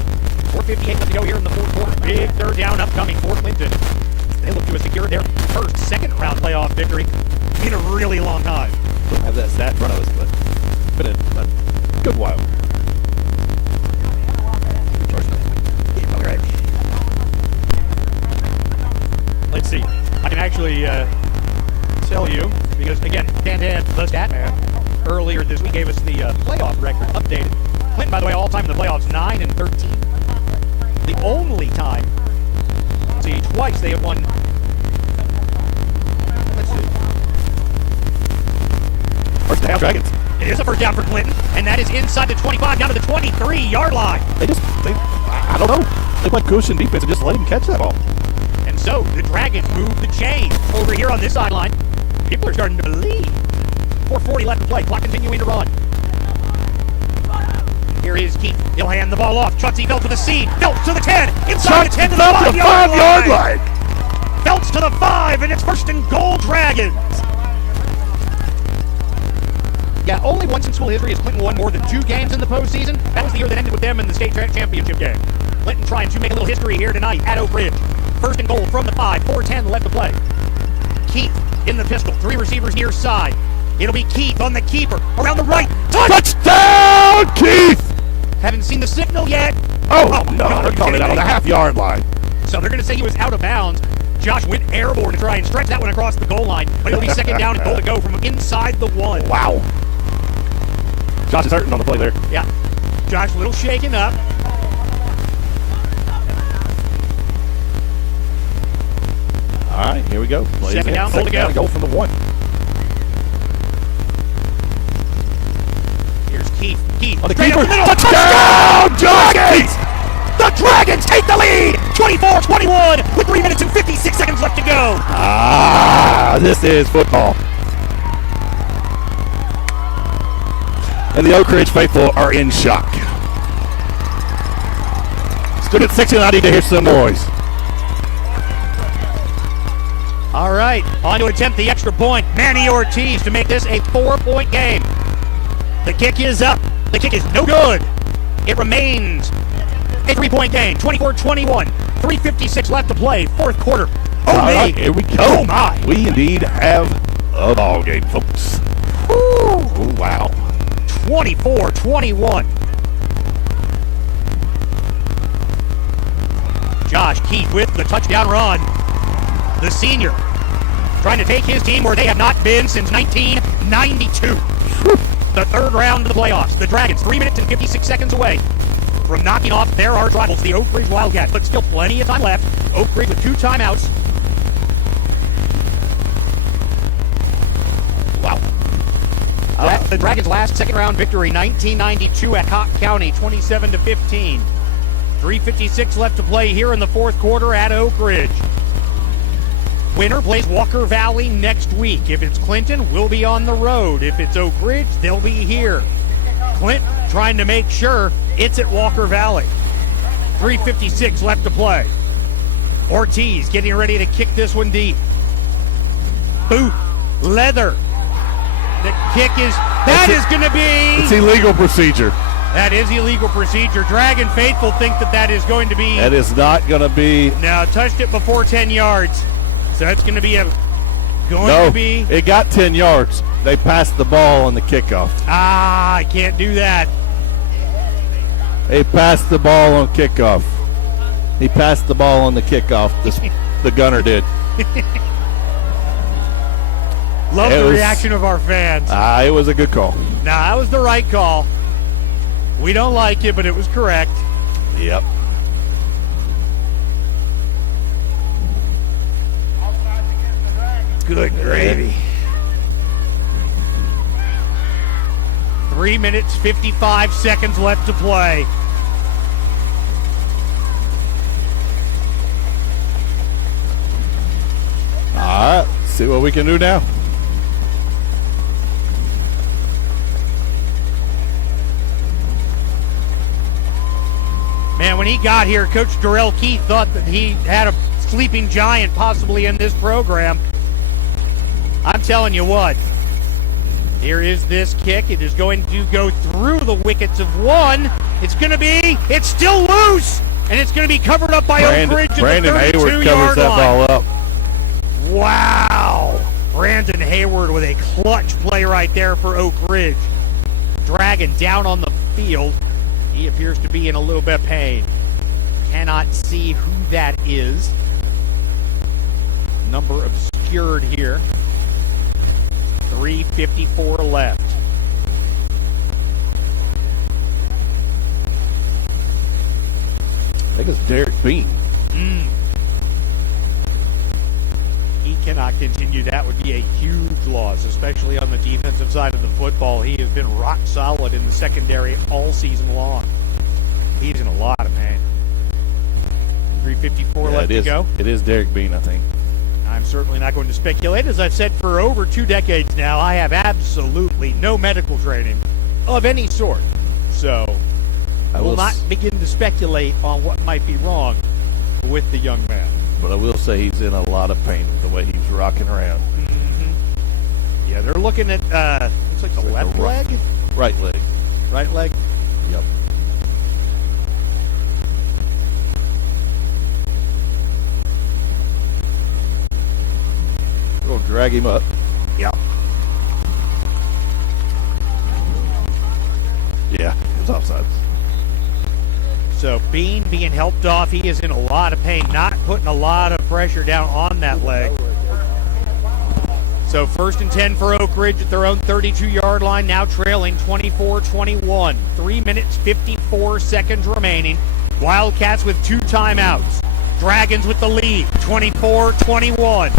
4:58 left to go here in the 4th quarter. Big 3rd down upcoming for Clinton. They look to secure their first second-round playoff victory in a really long time. Don't have that stat in front of us, but it's been a good while. Let's see. I can actually tell you, because, again, Dan, the stat man, earlier this week gave us the playoff record updated. Clinton, by the way, all-time in the playoffs, 9-13. The only time, see, twice they have won. Let's see. First down, Dragons. It is a 1st down for Clinton, and that is inside the 25, down to the 23-yard line. I don't know. They played cushion defense and just let him catch that ball. And so the Dragons move the chains over here on this sideline. People are starting to believe. 4:40 left to play. Clock continuing to run. Here is Keith. He'll hand the ball off. Chauncey Phelps with a seed. Phelps to the 10. Inside the 10 to the 5-yard line. Phelps to the 5, and it's 1st and goal, Dragons. Yeah, only once in school history has Clinton won more than 2 games in the postseason. That was the year that ended with them in the state championship game. Clinton trying to make a little history here tonight at Oak Ridge. 1st and goal from the 5. 4:10 left to play. Keith in the pistol. 3 receivers near side. It'll be Keith on the keeper. Around the right. Touchdown, Keith! Haven't seen the signal yet. Oh no, they're calling it out on the half-yard line. So they're going to say he was out of bounds. Josh went airborne to try and stretch that one across the goal line. But it'll be 2nd down and goal to go from inside the 1. Wow. Josh is hurting on the play there. Yeah. Josh a little shaken up. All right, here we go. Plays 2nd down, goal to go. Go from the 1. Here's Keith. Keith. On the straight keeper. up the middle. Touchdown, Dragons! The Dragons take the lead. 24-21 with 3 minutes and 56 seconds left to go. This is football. And the Oak Ridge faithful are in shock. Student 69 need to hear some noise. All right, on to attempt the extra point. Manny Ortiz to make this a 4-point game. The kick is up. The kick is no good. It remains a 3-point game. 24-21. 3:56 left to play. 4th quarter. Oh, All me. right, here we go. Oh, my. We indeed have a ball game, folks. Woo. Oh, wow. 24-21. Josh Keith with the touchdown run. The senior trying to take his team where they have not been since 1992. The 3rd round of the playoffs. The Dragons 3 minutes and 56 seconds away from knocking off their arch rivals, the Oak Ridge Wildcats. But still plenty of time left. Oak Ridge with 2 timeouts. Wow. The Dragons' last second-round victory, 1992 at Cock County, 27-15. 3:56 left to play here in the 4th quarter at Oak Ridge. Winner plays Walker Valley next week. If it's Clinton, we'll be on the road. If it's Oak Ridge, they'll be here. Clinton trying to make sure it's at Walker Valley. 3:56 left to play. Ortiz getting ready to kick this one deep. Boot, leather. The kick is, that is going to be. It's illegal procedure. That is illegal procedure. Dragon faithful think that is going to be. That is not going to be. Now, touched it before 10 yards. So that's going to be It got 10 yards. They passed the ball on the kickoff. I can't do that. They passed the ball on kickoff. He passed the ball on the kickoff. The gunner did. Love the reaction of our fans. It was a good call. Now, that was the right call. We don't like it, but it was correct. Yep. Good gravy. 3 minutes, 55 seconds left to play. see what we can do now. Man, when he got here, Coach Darrell Keith thought that he had a sleeping giant possibly in this program. I'm telling you what. Here is this kick. It is going to go through the wickets of one. It's going to be, it's still loose, and it's going to be covered up by Oak Ridge at the 32-yard line. Brandon Hayward covers that ball up. Wow. Brandon Hayward with a clutch play right there for Oak Ridge. Dragon down on the field. He appears to be in a little bit of pain. Cannot see who that is. Number obscured here. 3:54 left. I think it's Derek Bean. He cannot continue. That would be a huge loss, especially on the defensive side of the football. He has been rock solid in the secondary all season long. He's in a lot of pain. 3:54 left to go. It is Derek Bean, I think. I'm certainly not going to speculate. As I've said for over 2 decades now, I have absolutely no medical training of any sort. So I will not begin to speculate on what might be wrong with the young man. But I will say he's in a lot of pain with the way he's rocking around. Mm-hmm. Yeah, they're looking at, looks like the left leg? Right leg. Right leg? Yep. We're going to drag him up. Yep. Yeah, it was offsides. So Bean being helped off. He is in a lot of pain, not putting a lot of pressure down on that leg. So 1st and 10 for Oak Ridge at their own 32-yard line, now trailing 24-21. 3 minutes, 54 seconds remaining. Wildcats with 2 timeouts. Dragons with the lead, 24-21.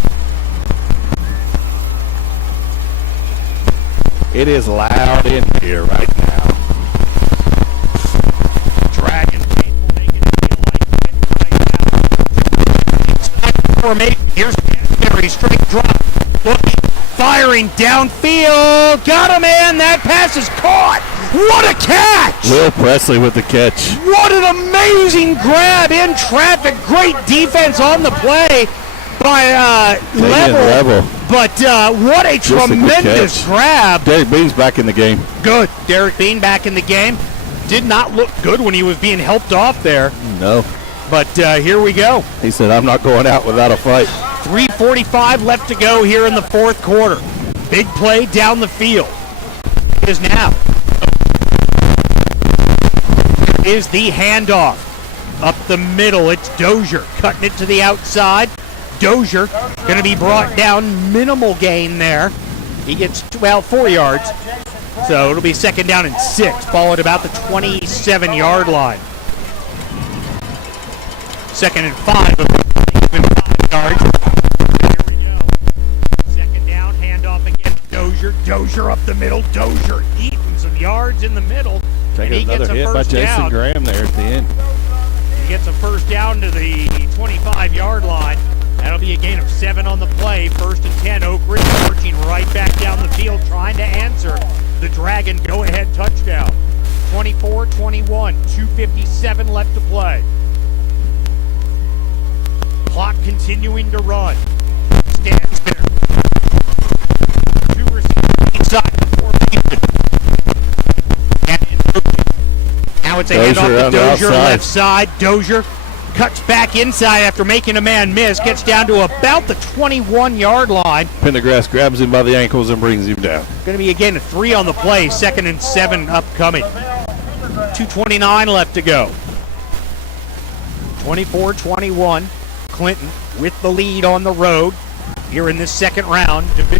It is loud in here right now. Dragons making it feel like winning right now. Formation. Here's Canterbury, straight drop. Looking, firing downfield. Got him, man. That pass is caught. What a catch! Will Presley with the catch. What an amazing grab in traffic. Great defense on the play by Level. But what a tremendous grab. Derek Bean's back in the game. Good. Derek Bean back in the game. Did not look good when he was being helped off there. No. But here we go. He said, I'm not going out without a fight. 3:45 left to go here in the 4th quarter. Big play down the field. It is now. Here is the handoff. Up the middle, it's Dozier cutting it to the outside. Dozier going to be brought down. Minimal gain there. He gets, 4 yards. So it'll be 2nd down and 6, followed about the 27-yard line. 2nd and 5, even 5 yards. Here we go. 2nd down, handoff again. Dozier up the middle. Dozier eating some yards in the middle. Taking another hit by Jason Graham there at the end. He gets a 1st down to the 25-yard line. That'll be a gain of 7 on the play. 1st and 10. Oak Ridge marching right back down the field, trying to answer the Dragon go-ahead touchdown. 24-21. 2:57 left to play. Clock continuing to run. Stands there. 2 receivers inside the formation. Now it's a handoff to Dozier, left side. Dozier cuts back inside after making a man miss. Gets down to about the 21-yard line. Pendergrass grabs him by the ankles and brings him down. Going to be a gain of 3 on the play. 2nd and 7 upcoming. 2:29 left to go. 24-21. Clinton with the lead on the road here in this 2nd round. Region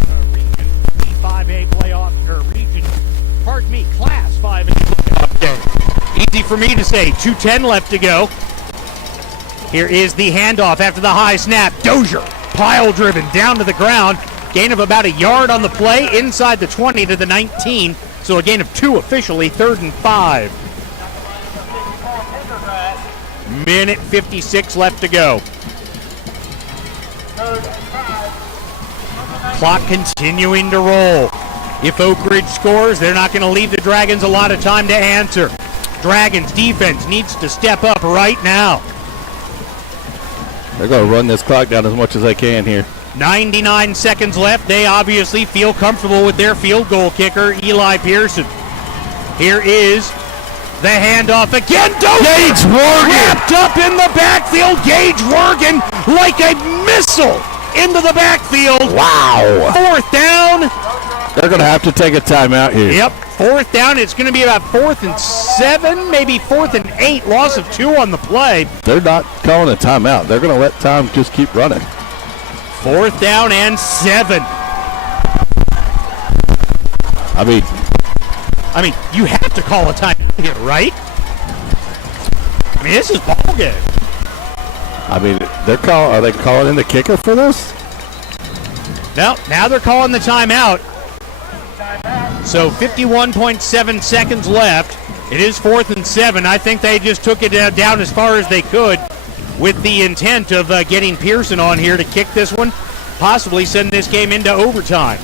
5A playoff, Class 5A playoff game. Easy for me to say. 2:10 left to go. Here is the handoff after the high snap. Dozier, pile driven down to the ground. Gain of about 1 yard on the play, inside the 20 to the 19. So a gain of 2 officially, 3rd and 5. Minute 56 left to go. Clock continuing to roll. If Oak Ridge scores, they're not going to leave the Dragons a lot of time to answer. Dragons defense needs to step up right now. They're going to run this clock down as much as they can here. 99 seconds left. They obviously feel comfortable with their field goal kicker, Eli Pearson. Here is the handoff again. Gage Worgen wrapped up in the backfield. Gage Worgen like a missile into the backfield. Wow. Fourth down. They're going to have to take a timeout here. Yep, fourth down. It's going to be about 4th and 7, maybe 4th and 8. Loss of 2 on the play. They're not calling a timeout. They're going to let time just keep running. 4th down and 7. I mean, you have to call a timeout here, right? I mean, this is ball game. I mean, are they calling in the kicker for this? No, now they're calling the timeout. So 51.7 seconds left. It is 4th and 7. I think they just took it down as far as they could with the intent of getting Pearson on here to kick this one, possibly send this game into overtime.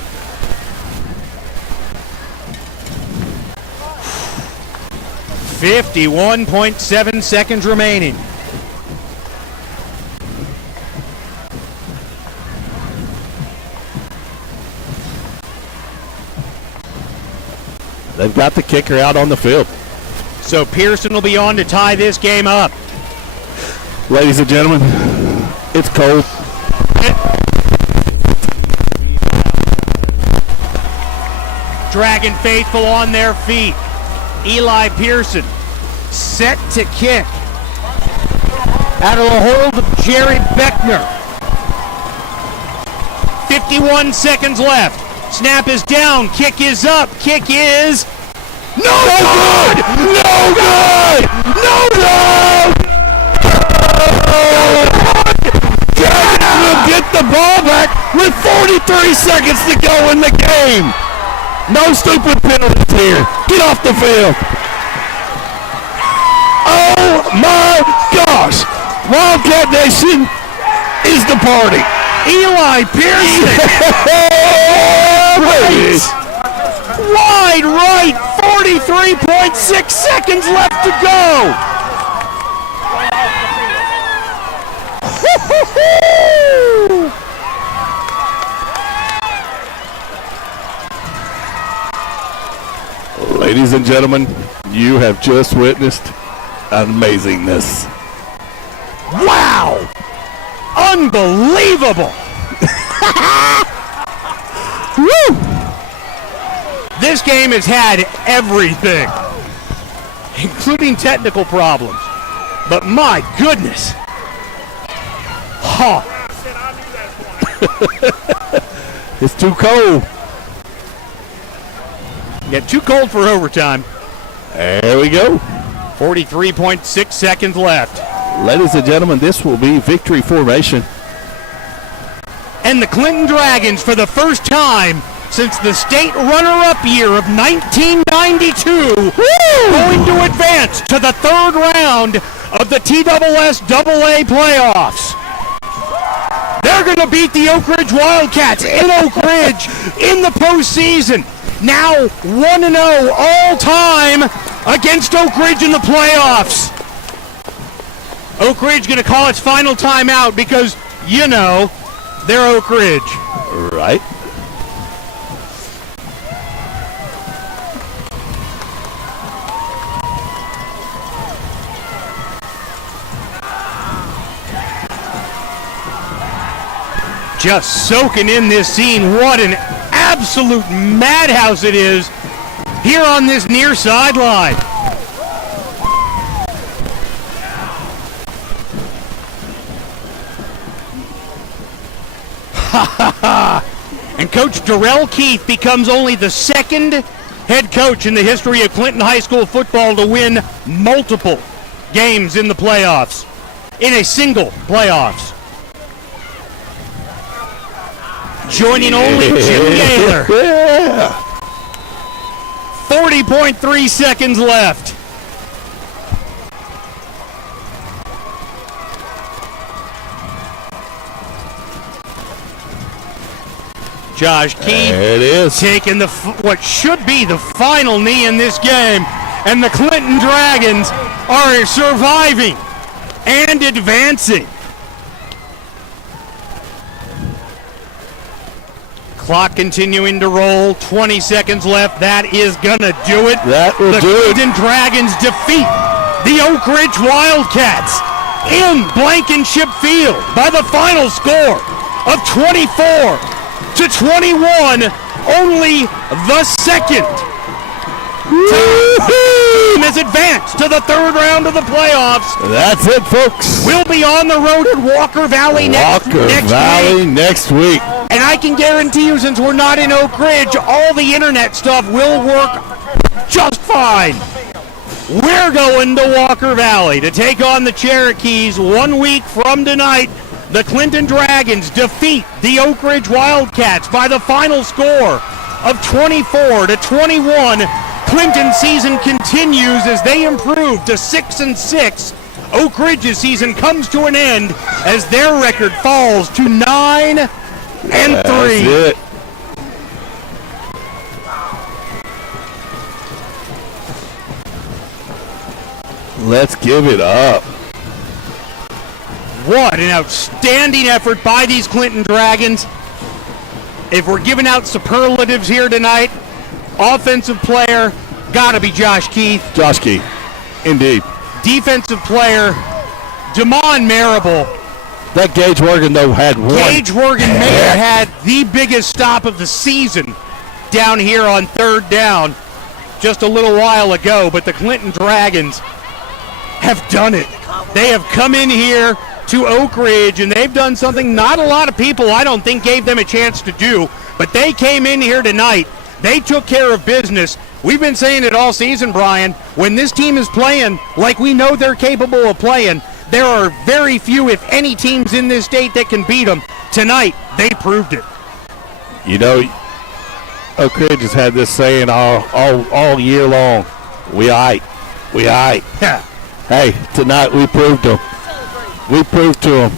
.7 seconds remaining. They've got the kicker out on the field. So Pearson will be on to tie this game up. Ladies and gentlemen, it's cold. Dragon faithful on their feet. Eli Pearson set to kick. Out of the hold of Jerry Beckner. 51 seconds left. Snap is down. Kick is up. Kick is no good! No good! No good! Dragons will get the ball back with 43 seconds to go in the game. No stupid penalties here. Get off the field. Oh my gosh! Wildcat Nation is the party. Eli Pearson! Wide right! 43.6 seconds left to go! Ladies and gentlemen, you have just witnessed amazingness. Wow! Unbelievable! Woo! This game has had everything, including technical problems. But my goodness! Huh. It's too cold. Yeah, too cold for overtime. There we go. 43.6 seconds left. Ladies and gentlemen, this will be victory formation. And the Clinton Dragons, for the first time since the state runner-up year of 1992, going to advance to the 3rd round of the TSSAA playoffs. They're going to beat the Oak Ridge Wildcats in Oak Ridge in the postseason. Now 1-0 all time against Oak Ridge in the playoffs. Oak Ridge going to call its final timeout because, you know, they're Oak Ridge. Right. Just soaking in this scene. What an absolute madhouse it is here on this near sideline. And Coach Darrell Keith becomes only the 2nd head coach in the history of Clinton High School football to win multiple games in the playoffs, in a single playoffs. Joining only Jim Gaylor. 40.3 seconds left. Josh Keith. There it is. Taking what should be the final knee in this game. And the Clinton Dragons are surviving and advancing. Clock continuing to roll. 20 seconds left. That is going to do it. That will the do it. Clinton Dragons defeat the Oak Ridge Wildcats in Blankenship Field by the final score of 24-21. Only the second team has advanced to the third round of the playoffs. That's it, folks. We'll be on the road at Walker Valley next week. Next week. And I can guarantee you, since we're not in Oak Ridge, all the internet stuff will work just fine. We're going to Walker Valley to take on the Cherokees 1 week from tonight. The Clinton Dragons defeat the Oak Ridge Wildcats by the final score of 24-21. Clinton's season continues as they improve to 6-6. Oak Ridge's season comes to an end as their record falls to 9-3. That's it. Let's give it up. What an outstanding effort by these Clinton Dragons. If we're giving out superlatives here tonight, offensive player, gotta be Josh Keith. Josh Keith, indeed. Defensive player, Damon Marable. That Gage Worgan, though, had one. Gage Worgan may have had the biggest stop of the season down here on third down just a little while ago, but the Clinton Dragons have done it. They have come in here to Oak Ridge, and they've done something not a lot of people, I don't think, gave them a chance to do, but they came in here tonight. They took care of business. We've been saying it all season, Brian. When this team is playing like we know they're capable of playing, there are very few, if any, teams in this state that can beat them. Tonight, they proved it. You know, Oak Ridge has had this saying all year long. We aight. We aight. Yeah. Hey, tonight we proved them. We proved to them.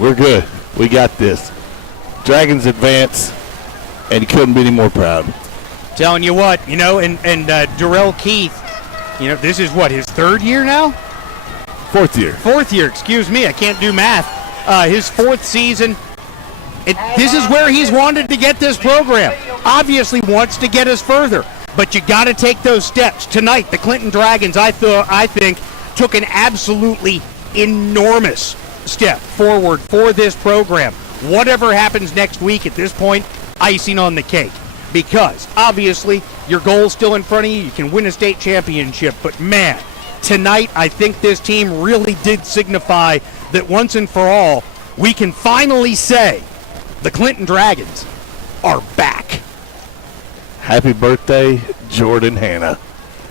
We're good. We got this. Dragons advance, and you couldn't be any more proud. Telling you what, you know, and Darrell Keith, you know, this is what, his third year now? Fourth year. Fourth year, excuse me, I can't do math. His fourth season. This is where he's wanted to get this program. Obviously wants to get us further, but you got to take those steps. Tonight, the Clinton Dragons, I think, took an absolutely enormous step forward for this program. Whatever happens next week at this point, icing on the cake. Because, obviously, your goal's still in front of you. You can win a state championship. But, man, tonight I think this team really did signify that once and for all, we can finally say the Clinton Dragons are back. Happy birthday, Jordan Hanna.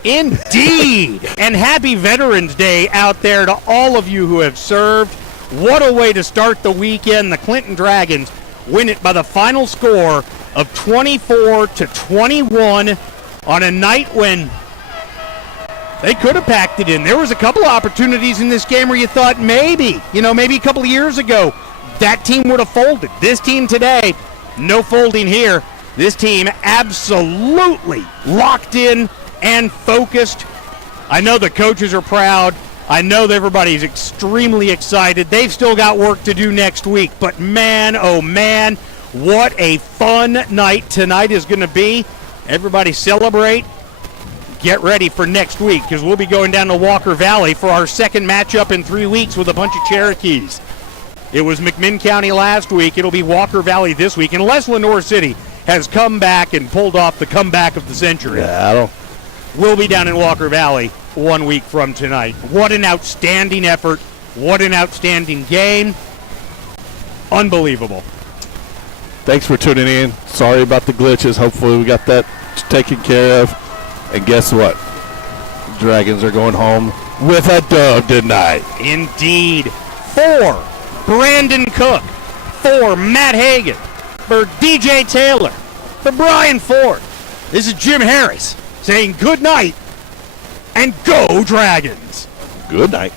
Indeed. And happy Veterans Day out there to all of you who have served. What a way to start the weekend. The Clinton Dragons win it by the final score of 24-21 on a night when they could have packed it in. There was a couple of opportunities in this game where you thought maybe a couple of years ago that team would have folded. This team today, no folding here. This team absolutely locked in and focused. I know the coaches are proud. I know that everybody's extremely excited. They've still got work to do next week. But man, oh man, what a fun night tonight is going to be. Everybody celebrate. Get ready for next week because we'll be going down to Walker Valley for our second matchup in 3 weeks with a bunch of Cherokees. It was McMinn County last week. It'll be Walker Valley this week, unless Lenore City has come back and pulled off the comeback of the century. Yeah, We'll be down in Walker Valley 1 week from tonight. What an outstanding effort. What an outstanding game. Unbelievable. Thanks for tuning in. Sorry about the glitches. Hopefully we got that taken care of. And guess what? Dragons are going home with a dub tonight. Indeed. For Brandon Cook, for Matt Hagan, for DJ Taylor, for Brian Ford, this is Jim Harris saying good night and go Dragons. Good night.